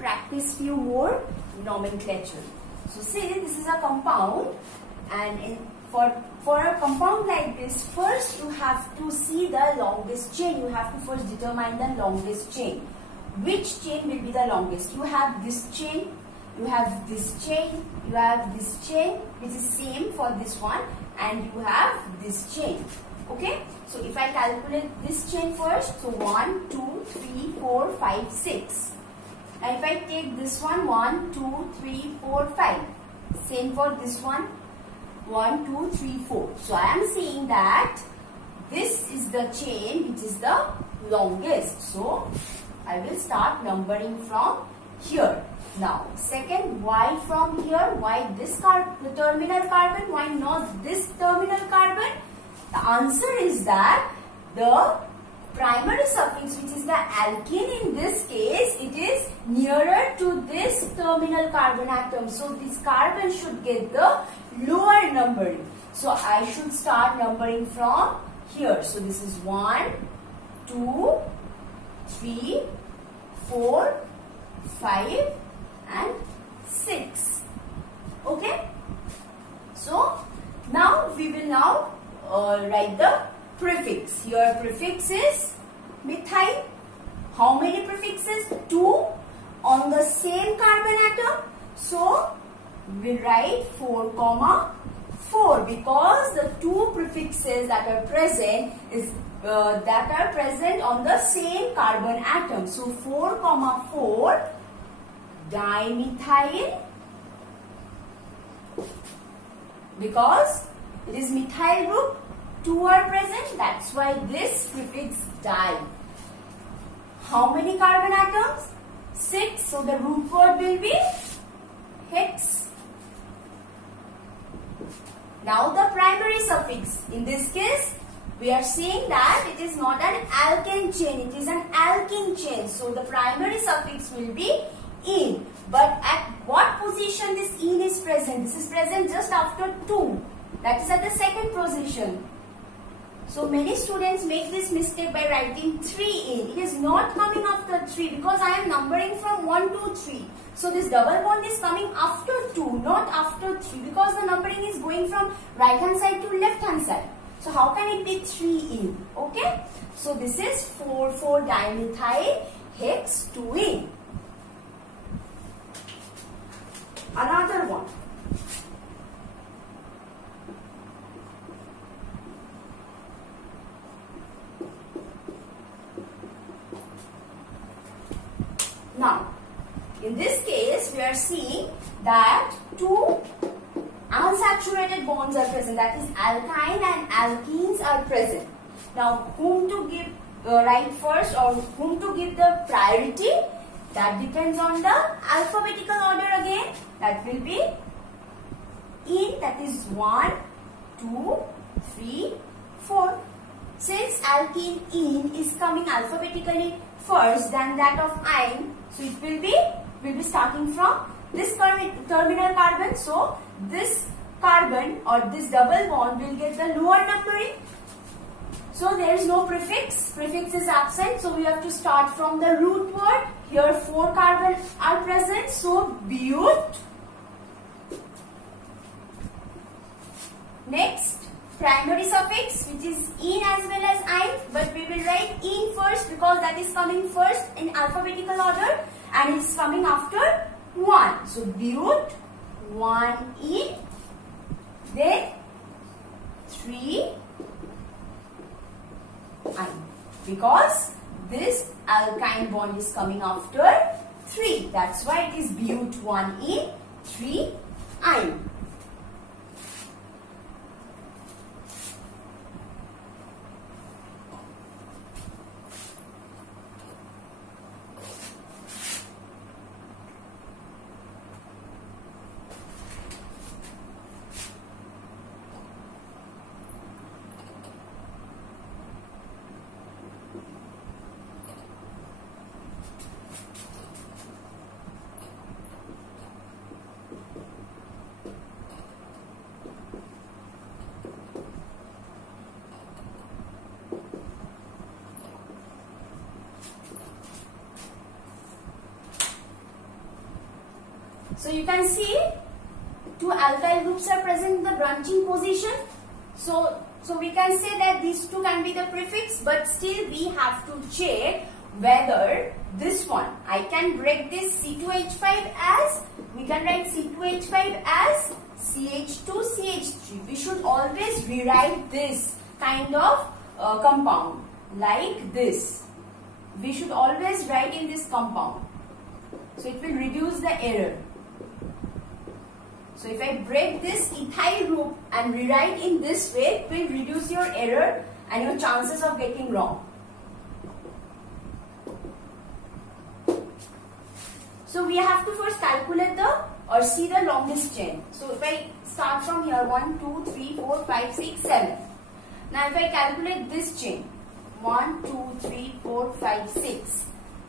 practice few more nomenclature. So see, this is a compound, and for a compound like this, first you have to see the longest chain. You have to first determine the longest chain. Which chain will be the longest? You have this chain, you have this chain, you have this chain, which is same for this one, and you have this chain. Okay, so if I calculate this chain first, so 1, 2, 3, 4, 5, 6. And if I take this one, 1, 2, 3, 4, 5. Same for this one, 1, 2, 3, 4. So I am saying that this is the chain which is the longest. So I will start numbering from here. Now, second, why from here? Why this the terminal carbon? Why not this terminal carbon? The answer is that the primary suffix, which is the alkene in this case, it is nearer to this terminal carbon atom. So this carbon should get the lower numbering. So I should start numbering from here. So this is 1, 2, 3, 4, 5 and 6. Okay. So now we will write the prefix. Your prefix is methyl. How many prefixes? 2 on the same carbon atom. So we write 4, 4 because the 2 prefixes that are present on the same carbon atom. So 4, 4 dimethyl, because it is methyl group, 2 are present, that's why this prefix di. How many carbon atoms? 6, so the root word will be hex. Now the primary suffix, in this case we are saying that it is not an alkane chain, it is an alkene chain. So the primary suffix will be in. But at what position this in is present? This is present just after 2. That is at the second position. So many students make this mistake by writing 3 in. It is not coming after 3 because I am numbering from 1 to 3. So this double bond is coming after 2, not after 3, because the numbering is going from right hand side to left hand side. So how can it be 3 in? Okay. So this is 4, 4 dimethyl hex 2 in. Another one. Now, in this case, we are seeing that 2 unsaturated bonds are present. That is, alkyne and alkenes are present. Now, whom to give write first or whom to give the priority? That depends on the alphabetical order again. That will be in, that is 1, 2, 3, 4. Since alkene in is coming alphabetically first than that of ine, so it will be starting from this terminal carbon. So this carbon or this double bond will get the lower numbering. So there is no prefix. Prefix is absent. So we have to start from the root word. Here 4 carbon are present. So but. Next, primary suffix, which is in as well as ine, but we will write in first because that is coming first in alphabetical order and it's coming after 1. So but 1 in, then 3 ine, because this alkyne bond is coming after 3. That's why it is but 1 in, 3 ine. So you can see two alkyl groups are present in the branching position. So we can say that these two can be the prefix, but still we have to check whether this one, I can break this C2H5 as, we can write C2H5 as CH2CH3. We should always rewrite this kind of compound like this. We should always write in this compound. So it will reduce the error. So if I break this ethyl group and rewrite in this way, it will reduce your error and your chances of getting wrong. So we have to first calculate or see the longest chain. So if I start from here, 1, 2, 3, 4, 5, 6, 7. Now if I calculate this chain, 1, 2, 3, 4, 5, 6.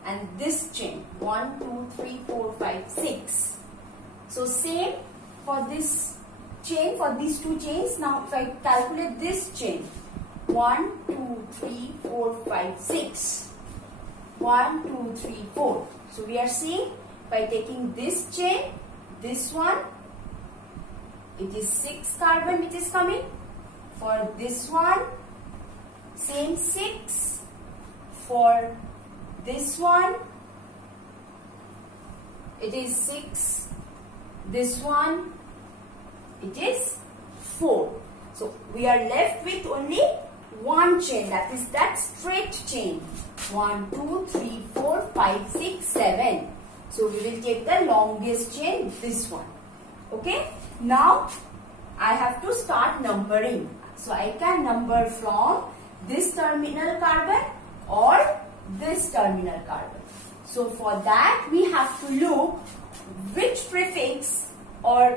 And this chain, 1, 2, 3, 4, 5, 6. So same for this chain, for these two chains. Now if I calculate this chain, 1, 2, 3, 4, 5, 6. 1, 2, 3, 4. So we are seeing by taking this chain, this one, it is 6 carbon which is coming. For this one, same 6. For this one, it is 6. This one, it is 4. So we are left with only one chain, that is that straight chain. 1, 2, 3, 4, 5, 6, 7. So we will take the longest chain, this one. Okay. Now I have to start numbering. So I can number from this terminal carbon or this terminal carbon. So for that we have to look which prefix or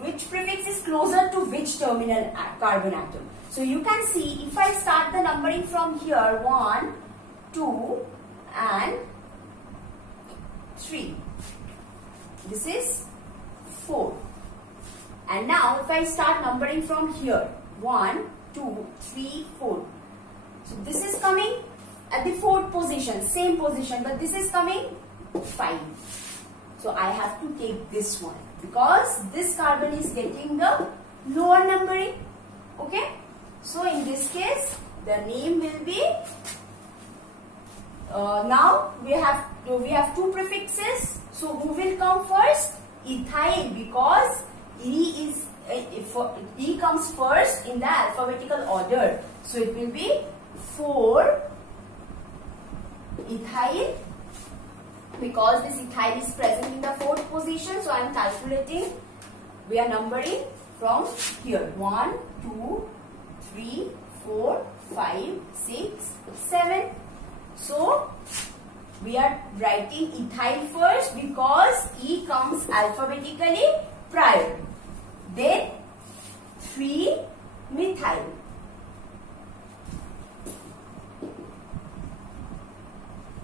which prefix is closer to which terminal carbon atom. So you can see if I start the numbering from here, 1, 2 and 3. This is 4. And now if I start numbering from here, 1, 2, 3, 4. So this is coming at the 4th position, same position, but this is coming 5. So I have to take this one because this carbon is getting the lower numbering. Okay. So in this case, the name will be, now we have two prefixes. So who will come first? Ethyl, because E comes first in the alphabetical order. So it will be 4 ethyl, because this ethyl is present in the 4th position. So I am calculating, we are numbering from here, 1, 2, 3, 4, 5, 6, 7. So we are writing ethyl first because E comes alphabetically prior. Then 3 methyl.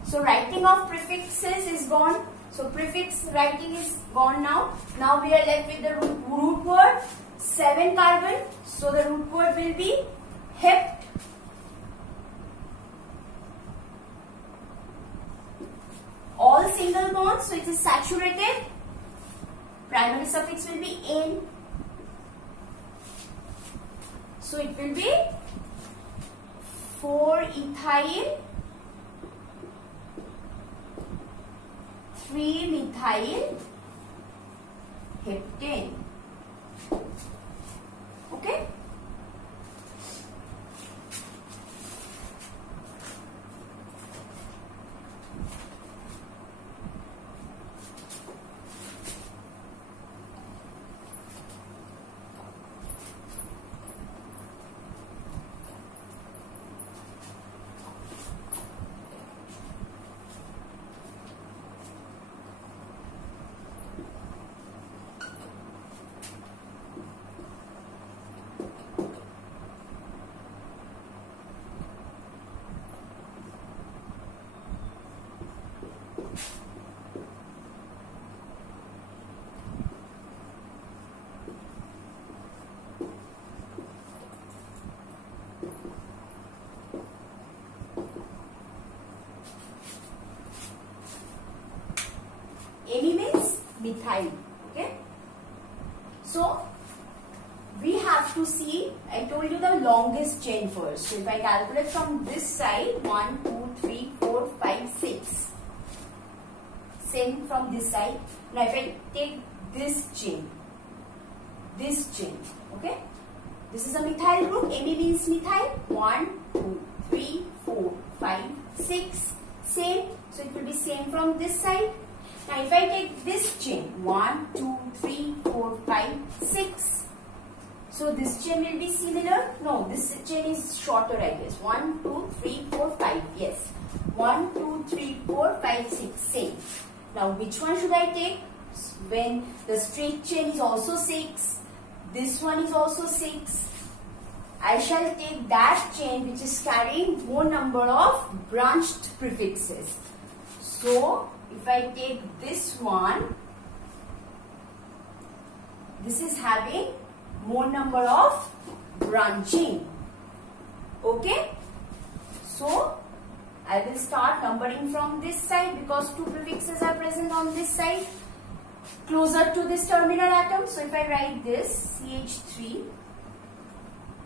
So writing of prefixes is gone. So prefix writing is gone now. Now we are left with the root word, 7 carbon. So the root word will be hept. All single bonds, so it is saturated. Primary suffix will be N. So it will be 4 ethyl, 3 methyl heptane. Okay. Ame means methyl. So we have to see, I told you the longest chain first. So if I calculate from this side, 1, 2, 3, 4, 5, 6. Same from this side. Now if I take this chain, okay? This is a methyl group. Me means methyl. 1, 2, 3, 4, 5, 6. Same. So it will be same from this side. Now if I take this chain, 1, 2, 3, 4, 5, 6. So this chain will be similar. No, this chain is shorter, I guess. 1, 2, 3, 4, 5. Yes. 1, 2, 3, 4, 5, 6. Same. Now which one should I take? When the straight chain is also 6. This one is also 6. I shall take that chain which is carrying more number of branched prefixes. So if I take this one, this is having more number of branching. Okay. So I will start numbering from this side because two prefixes are present on this side closer to this terminal atom. So if I write this CH3,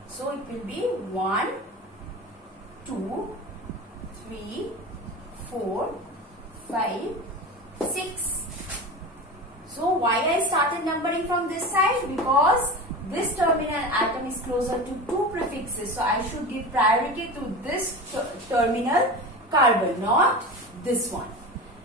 so it will be 1, 2, 3, 4, 5, 6. So why I started numbering from this side? Because this terminal atom is closer to two prefixes. So I should give priority to this terminal carbon, not this one.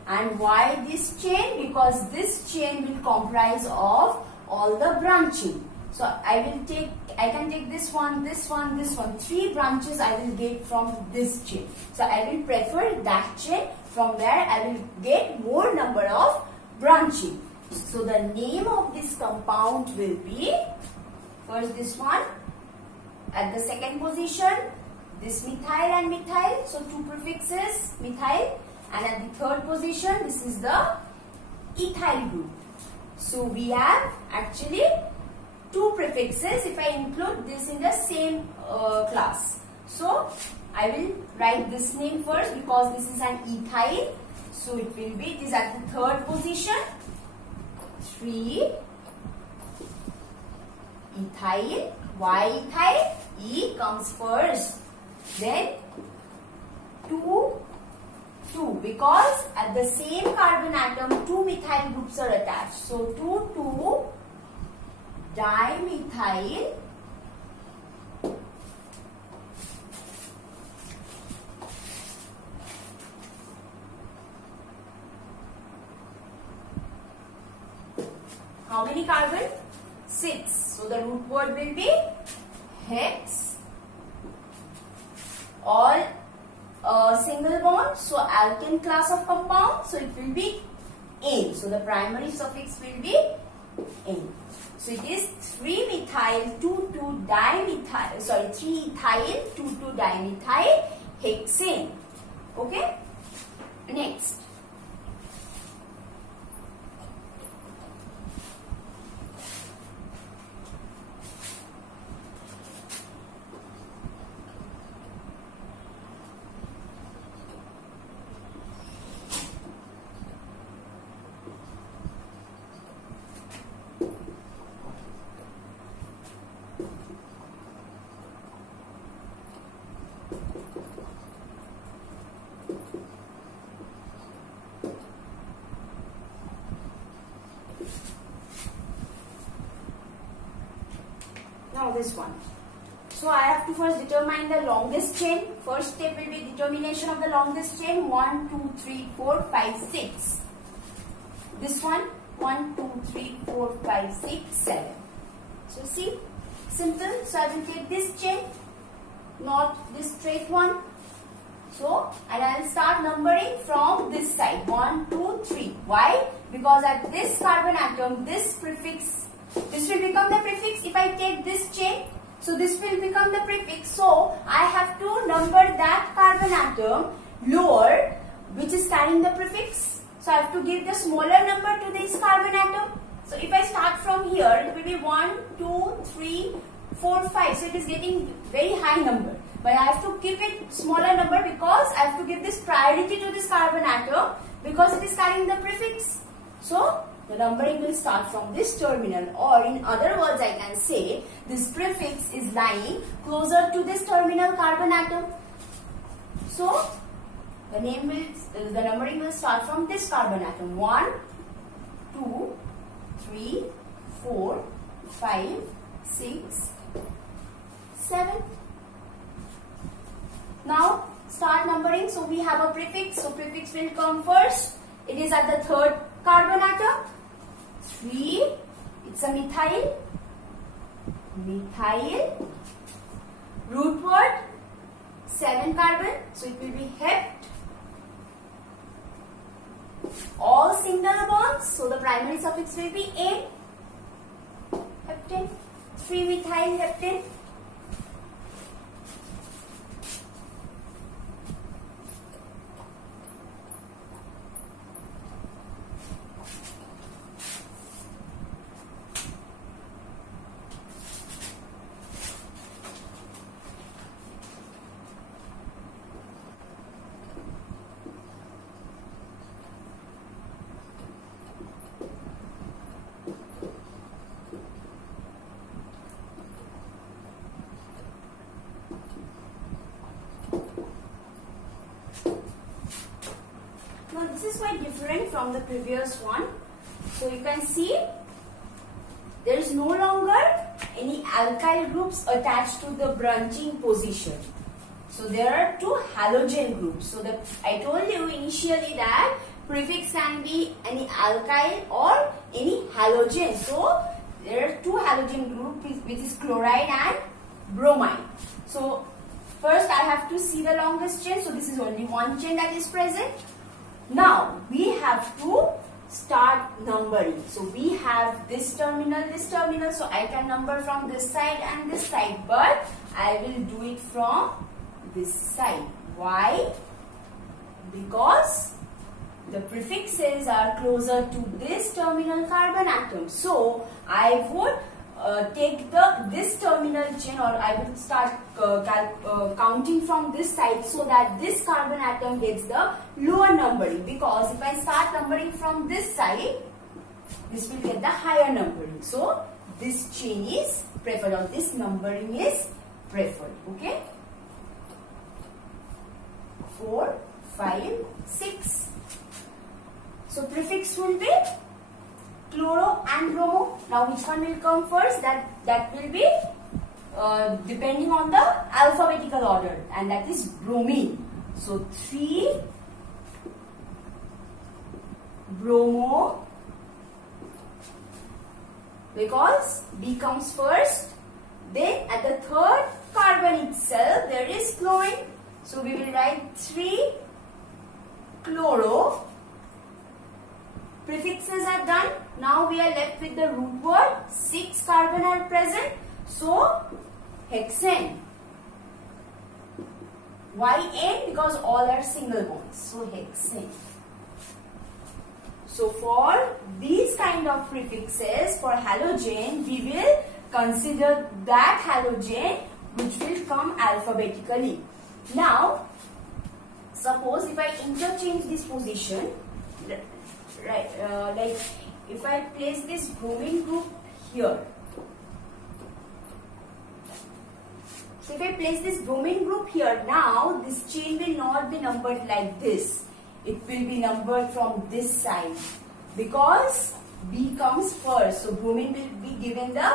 And why this chain? Because this chain will comprise of all the branching. So I can take this one, this one, this one. 3 branches I will get from this chain. So I will prefer that chain. From there I will get more number of branching. So the name of this compound will be, first this one, at the second position, this methyl and methyl. So 2 prefixes, methyl. And at the third position, this is the ethyl group. So we have actually 2 prefixes if I include this in the same class. So I will write this name first because this is an ethyl. So it will be, it is at the third position. 3 ethyl. Why ethyl? E comes first. Then 2 because at the same carbon atom 2 methyl groups are attached. So 2 dimethyl how many carbon? 6. So the root word will be hex. All single bond, so alkane class of compound, so it will be ane. So the primary suffix will be ane. So it is 3-methyl 2,2-dimethyl, sorry, 3-ethyl 2,2-dimethyl hexane. Okay. Next. Now this one. So I have to first determine the longest chain. First step will be determination of the longest chain. 1, 2, 3, 4, 5, 6. This one. 1, 2, 3, 4, 5, 6, 7. So see, simple. So I will take this chain, not this straight one. So, and I will start numbering from this side. 1, 2, 3. Why? Because at this carbon atom, this prefix, this will become the prefix if I take this chain. So this will become the prefix. So I have to number that carbon atom lower, which is carrying the prefix. So I have to give the smaller number to this carbon atom. So if I start from here, it will be 1, 2, 3, 4, 5. So it is getting very high number. But I have to keep it smaller number because I have to give this priority to this carbon atom because it is carrying the prefix. So the numbering will start from this terminal, or in other words I can say this prefix is lying closer to this terminal carbon atom. So the numbering will start from this carbon atom. 1, 2, 3, 4, 5, 6, 7. Now start numbering. So we have a prefix. So prefix will come first. It is at the third carbon atom. 3. It's a methyl. Methyl. Root word. 7 carbon. So it will be hept. All single bonds. So the primary suffix will be ane. Heptane. 3-methyl heptane. Now this is quite different from the previous one. So you can see there is no longer any alkyl groups attached to the branching position. So there are 2 halogen groups. So I told you initially that prefix can be any alkyl or any halogen. So there are 2 halogen groups, which is chloride and bromine. So first I have to see the longest chain. So this is only one chain that is present. Now we have to start numbering. So we have this terminal, so I can number from this side and this side, but I will do it from this side. Why? Because the prefixes are closer to this terminal carbon atom. So I would take this terminal chain, or I will start counting from this side, so that this carbon atom gets the lower numbering. Because if I start numbering from this side, this will get the higher numbering. So this chain is preferred, or this numbering is preferred. Okay. 4, 5, 6. So prefix will be chloro and bromo. Now which one will come first? That will be depending on the alphabetical order, and that is bromine. So 3 bromo, because B comes first. Then at the third carbon itself there is chlorine. So we will write 3 chloro. Prefixes are done. Now we are left with the root word. 6 carbon are present. So hexane. Why N? Because all are single bonds. So hexane. So for these kind of prefixes for halogen, we will consider that halogen which will come alphabetically. Now suppose if I interchange this position, right, like if I place this bromine group here. So if I place this bromine group here, now this chain will not be numbered like this. It will be numbered from this side, because B comes first. So bromine will be given the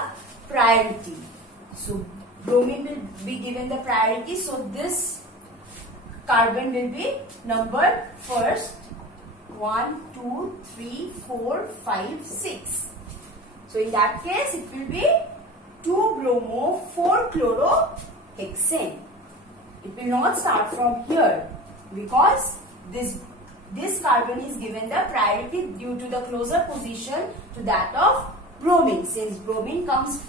priority. So bromine will be given the priority. So this carbon will be numbered first. 1, 2, 3, 4, 5, 6. So in that case it will be 2 bromo, 4 chloro, hexane. It will not start from here, because this carbon is given the priority due to the closer position to that of bromine. Since bromine comes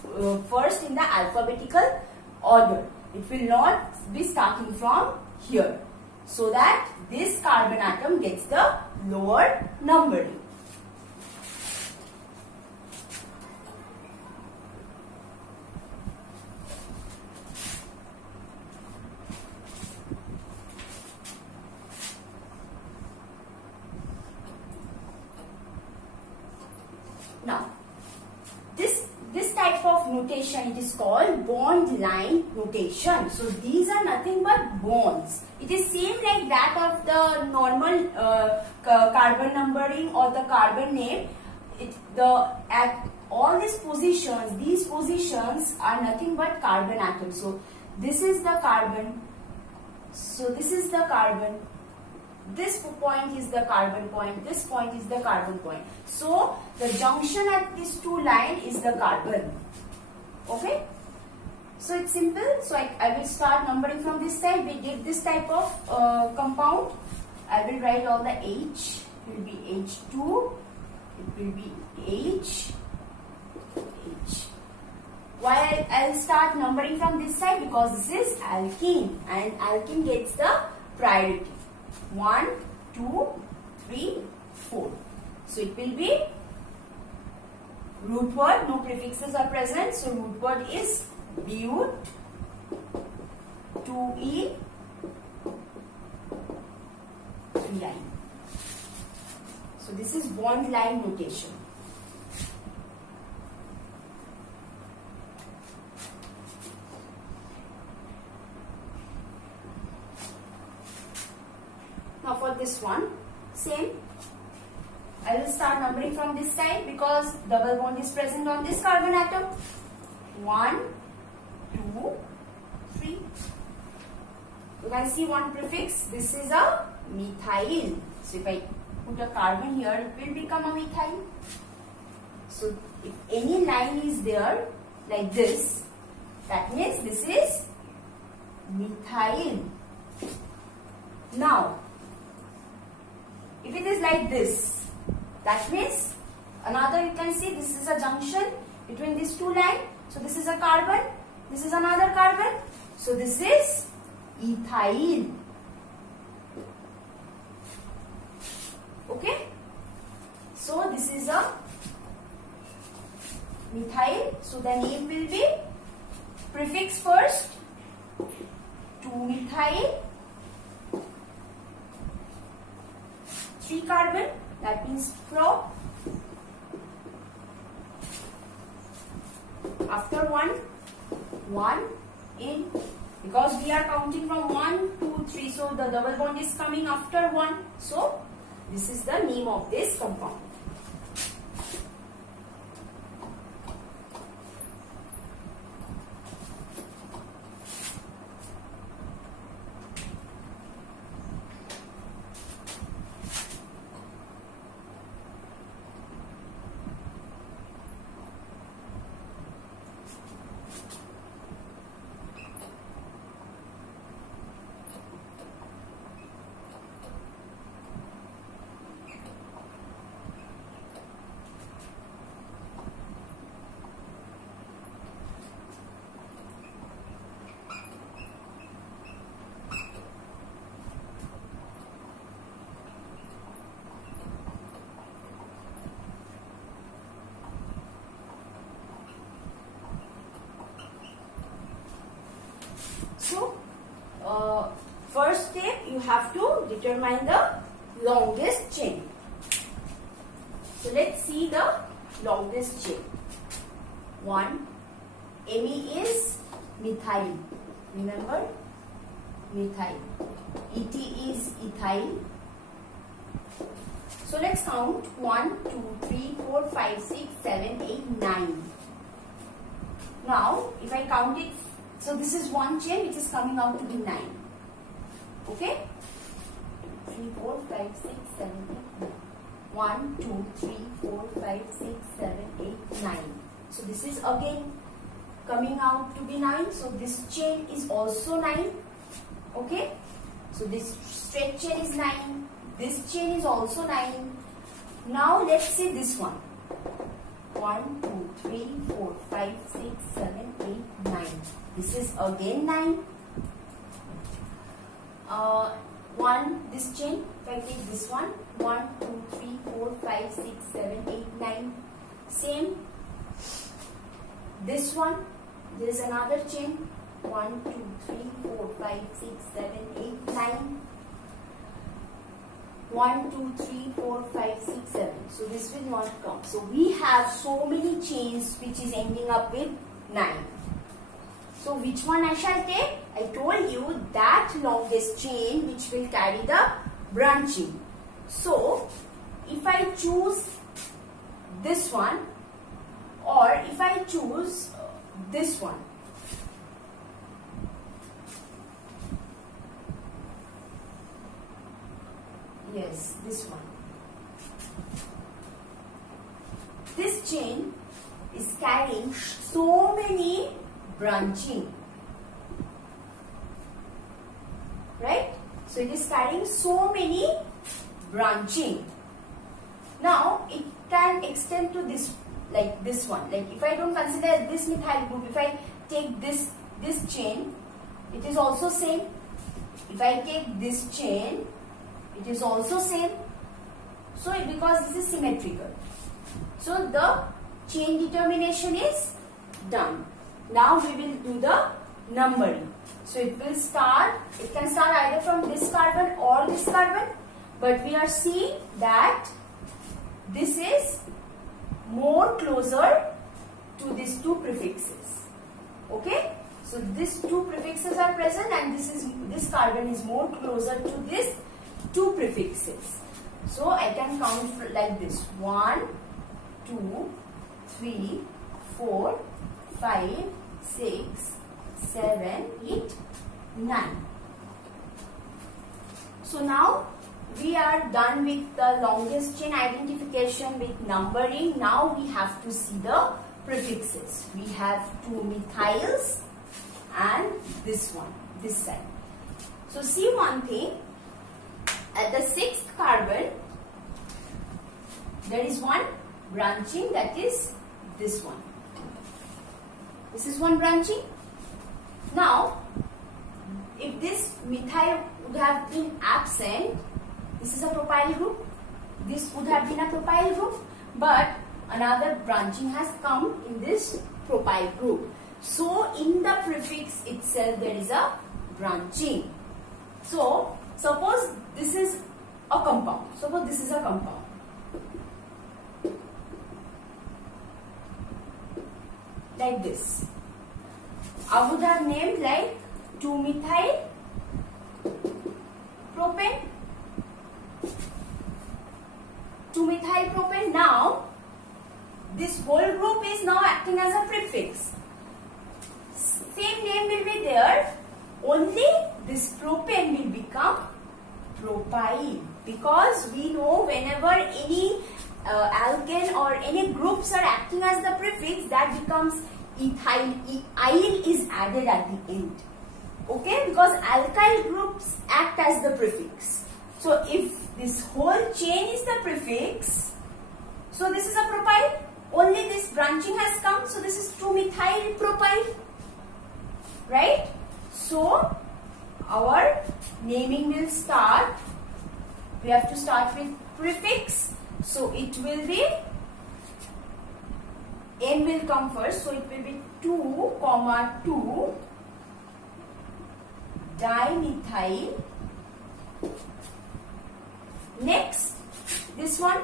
first in the alphabetical order, it will not be starting from here, so that this carbon atom gets the lower numbering. notation. It is called bond line notation. So these are nothing but bonds. It is same like that of the normal carbon numbering or the carbon name. At all these positions are nothing but carbon atoms. So this is the carbon. So this is the carbon. This point is the carbon point. This point is the carbon point. So the junction at these two lines is the carbon. Okay. So it's simple. So I will start numbering from this side. We get this type of compound. I will write all the H. It will be H2. It will be H. Why I'll start numbering from this side? Because this is alkene, and alkene gets the priority. 1, 2, 3, 4. So it will be root word. No prefixes are present. So root word is but, 2e, 3i. So this is bond line notation. Now for this one, same. I will start numbering from this side because double bond is present on this carbon atom. 1, 2, 3. You can see one prefix. This is a methyl. So if I put a carbon here, it will become a methyl. So if any line is there like this, that means this is methyl. Now, if it is like this, that means another, you can see this is a junction between these two lines. So this is a carbon, this is another carbon. So this is ethyl. Okay. So this is a methyl. So the name will be prefix first, 2-methyl. 3 carbon, that means pro. After 1 in, because we are counting from 1, 2, 3, so the double bond is coming after 1. So this is the name of this compound. So, first step, you have to determine the longest chain. So, let's see the longest chain. 1, Me is methyl. Remember? Methyl. Et is ethyl. So, let's count 1, 2, 3, 4, 5, 6, 7, 8, 9. Now, if I count it, so this is one chain which is coming out to be 9. Okay? 3, 4, 5, 6, 7, 8, 9. 1, 2, 3, 4, 5, 6, 7, 8, 9. So this is again coming out to be 9. So this chain is also 9. Okay? So this straight chain is 9. This chain is also 9. Now let's see this one. 1, 2, 3, 4, 5, 6, 7, 8, 9. This is again 9. This chain, if I take this one, 1, 2, 3, 4, 5, 6, 7, 8, 9. Same. This one, there is another chain. 1, 2, 3, 4, 5, 6, 7, 8, 9. 1, 2, 3, 4, 5, 6, 7. So this will not come. So we have so many chains which is ending up with 9. So which one I shall take? I told you that longest chain which will carry the branching. So if I choose this one or if I choose this one, yes, this one, this chain is carrying so many branching, right? So it is carrying so many branching. Now it can extend to this, like this one. Like if I don't consider this methyl group, if I take this chain, it is also same. If I take this chain, it is also same. So because this is symmetrical, so the chain determination is done. Now we will do the numbering. So it will start, it can start either from this carbon or this carbon, but we are seeing that this is more closer to these two prefixes. Okay? So these two prefixes are present and this carbon is more closer to these two prefixes. So I can count like this: 1, 2, 3, 4, 5, 6, 7, 8, 9. So now we are done with the longest chain identification with numbering. Now we have to see the prefixes. We have 2 methyls and this one, this side. So see one thing, at the 6th carbon there is one branching, that is this one. This is one branching. Now if this methyl would have been absent, this is a propyl group, this would have been a propyl group, but another branching has come in this propyl group. So in the prefix itself there is a branching. So suppose this is a compound. Suppose this is a compound. Like this. I would have named like 2-methyl propane. 2-methyl propane. Now this whole group is now acting as a prefix. Same name will be there, only this propane will become propyl, because we know whenever any alkane or any groups are acting as the prefix, that becomes ethyl. Il is added at the end. Okay, because alkyl groups act as the prefix. So if this whole chain is the prefix, so this is a propyl, only this branching has come, so this is 2-methyl propyl, right? So our naming will start, we have to start with prefix, so it will be, N will come first, so it will be 2, 2 dimethyl. Next, this one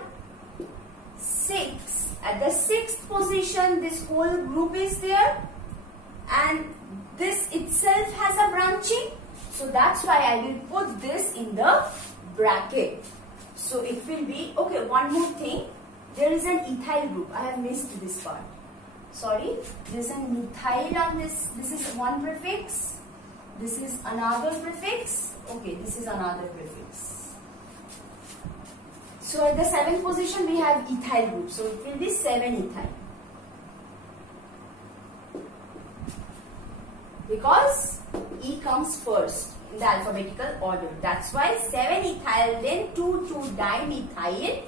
6. At the 6th position, this whole group is there, and this itself has a branching. So that's why I will put this in the bracket. So it will be, okay, one more thing. There is an ethyl group. I have missed this part. Sorry. There is an methyl on this. This is one prefix. This is another prefix. Okay, this is another prefix. So at the 7th position we have ethyl group. So it will be 7-ethyl. Because E comes first in the alphabetical order. That's why 7-ethyl, then 2,2-dimethyl,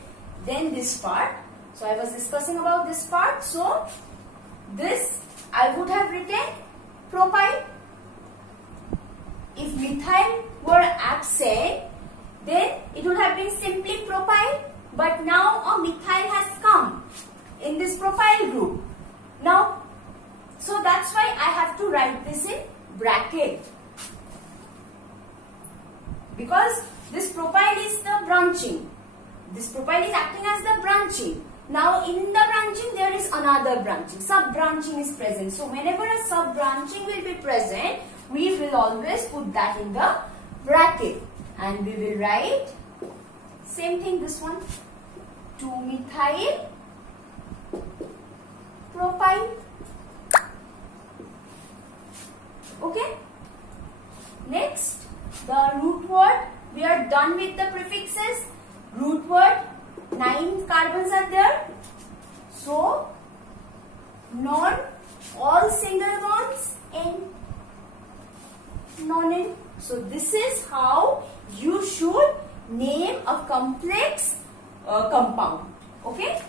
then this part. So I was discussing about this part. So this I would have written propyl. If methyl were absent, then it would have been simply propyl. But now a methyl has come in this propyl group. Now, so that's why I have to write this in bracket. Because this propyl is the branching. This propyl is acting as the branching. Now in the branching there is another branching. Sub-branching is present. So whenever a sub-branching will be present, we will always put that in the bracket. And we will write same thing, this one, 2-methyl propyl. Okay. Next, the root word. We are done with the prefixes. Root word, 9 carbons are there. So, non, all single bonds, N, non-N. So, this is how you should name a complex compound. Okay.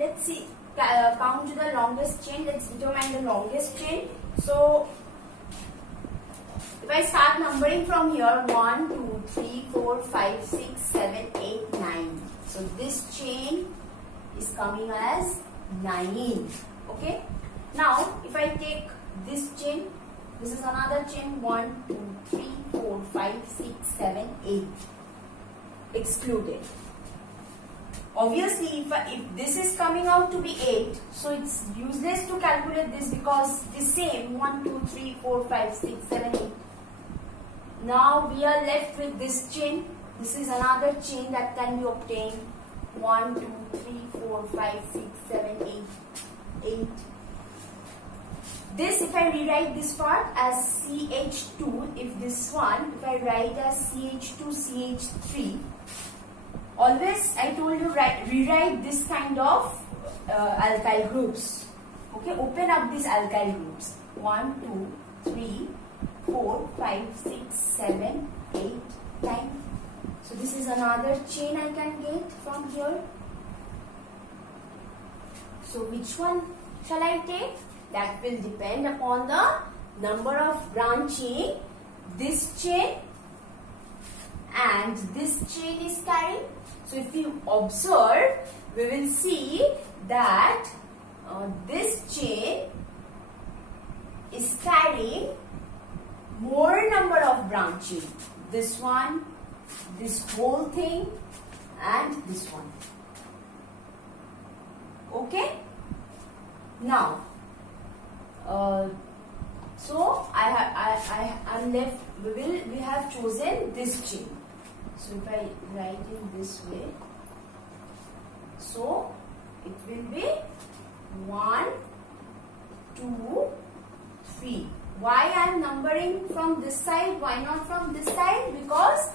Let's see, count to the longest chain. Let's determine the longest chain. So, if I start numbering from here, 1, 2, 3, 4, 5, 6, 7, 8, 9. So, this chain is coming as 9. Okay. Now, if I take this chain, this is another chain, 1, 2, 3, 4, 5, 6, 7, 8. Excluded. Obviously, if this is coming out to be 8, so it's useless to calculate this because the same 1, 2, 3, 4, 5, 6, 7, 8. Now we are left with this chain. This is another chain that can be obtained. 1, 2, 3, 4, 5, 6, 7, 8. 8. This, if I rewrite this part as CH2, if I write as CH2, CH3, always I told you rewrite this kind of alkyl groups. Okay, open up these alkyl groups. 1, 2, 3, 4, 5, 6, 7, 8, 9. So this is another chain I can get from here. So which one shall I take? That will depend upon the number of branching this chain and this chain is carrying. So if you observe, we will see that this chain is carrying more number of branching. This one, this whole thing, and this one. Okay. Now, so I'm left. We have chosen this chain. So if I write in this way, so it will be 1, 2, 3. Why I am numbering from this side? Why not from this side? Because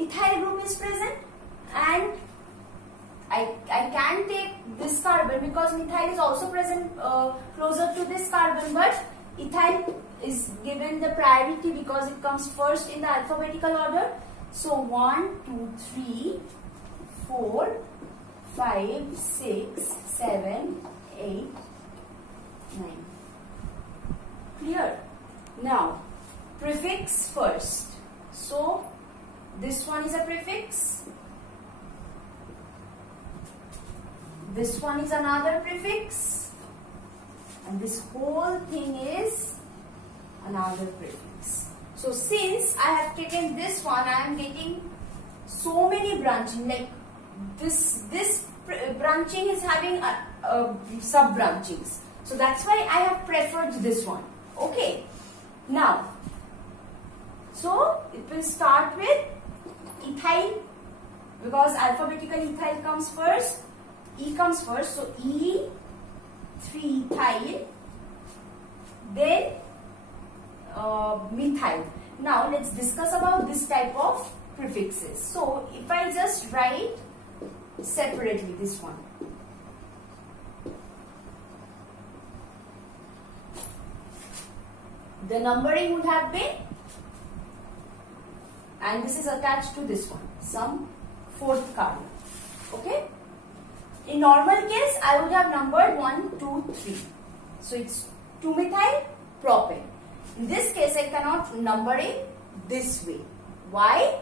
ethyl group is present, and I can take this carbon because methyl is also present closer to this carbon, but ethyl is given the priority because it comes first in the alphabetical order. So 1, 2, 3, 4, 5, 6, 7, 8, 9. Clear? Now, prefix first. So, this one is a prefix. This one is another prefix. And this whole thing is another prefix. So, since I have taken this one, I am getting so many branching, like this branching is having sub branchings. So that's why I have preferred this one. Okay. Now, so it will start with ethyl, because alphabetical ethyl comes first. E comes first. So E3-ethyl. Then methyl. Now let's discuss about this type of prefixes. So if I just write separately this one. The numbering would have been, and this is attached to this one, some fourth carbon. Okay. In normal case, I would have numbered 1, 2, 3. So it's 2-methyl propane. In this case, I cannot number it this way. Why?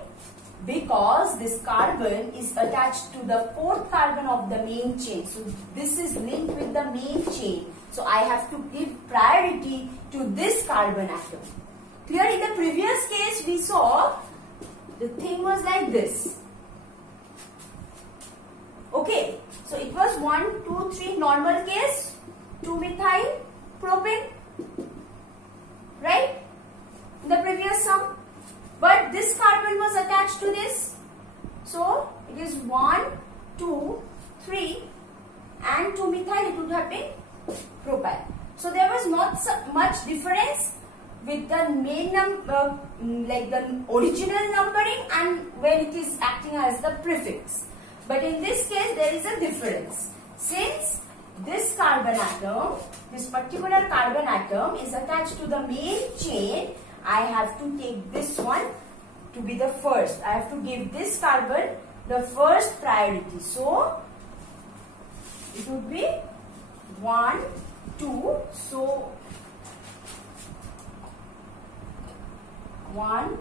Because this carbon is attached to the fourth carbon of the main chain. So this is linked with the main chain. So I have to give priority to this carbon atom. Clear? In the previous case, we saw the thing was like this. Okay. So it was 1, 2, 3 normal case, 2-methyl propane. Right? In the previous sum. But this carbon was attached to this. So it is 1, 2, 3 and 2-methyl, it would have been propyl. So there was not so much difference with the main like the original numbering and when it is acting as the prefix. But in this case there is a difference. Since this carbon atom, this particular carbon atom is attached to the main chain, I have to take this one to be the first. I have to give this carbon the first priority. So it would be 1, 2. So 1,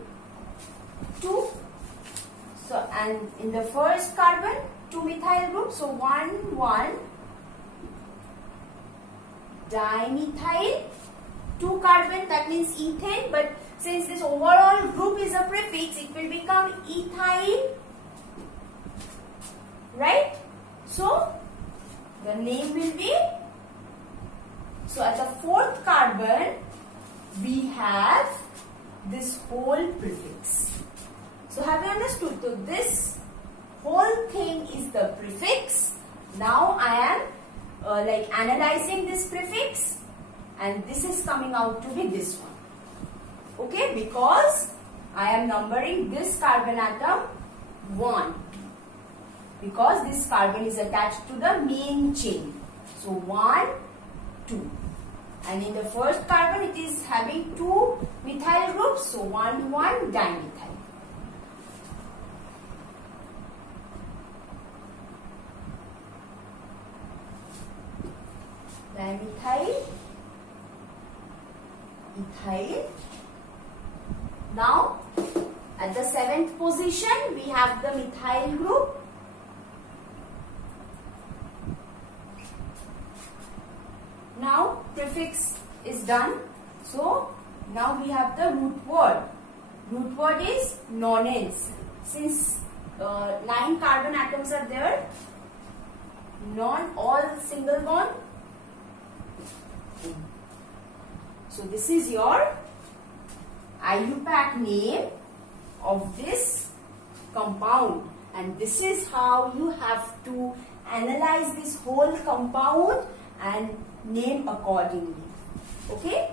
2. So and in the first carbon, 2-methyl group. So 1, 1. Dimethyl, 2 carbon, that means ethane, but since this overall group is a prefix, it will become ethyl, right? So the name will be, so at the fourth carbon we have this whole prefix. So have you understood? So this whole thing is the prefix. Now I am like analyzing this prefix, and this is coming out to be this one. Okay, because I am numbering this carbon atom 1, because this carbon is attached to the main chain. So 1, 2, and in the first carbon it is having 2 methyl groups. So 1, 1 dimethyl. Dimethyl, ethyl. Now at the 7th position we have the methyl group. Now prefix is done. So now we have the root word. Root word is nonens. Since 9 carbon atoms are there, non, all single bond. So this is your IUPAC name of this compound, and this is how you have to analyze this whole compound and name accordingly. Okay.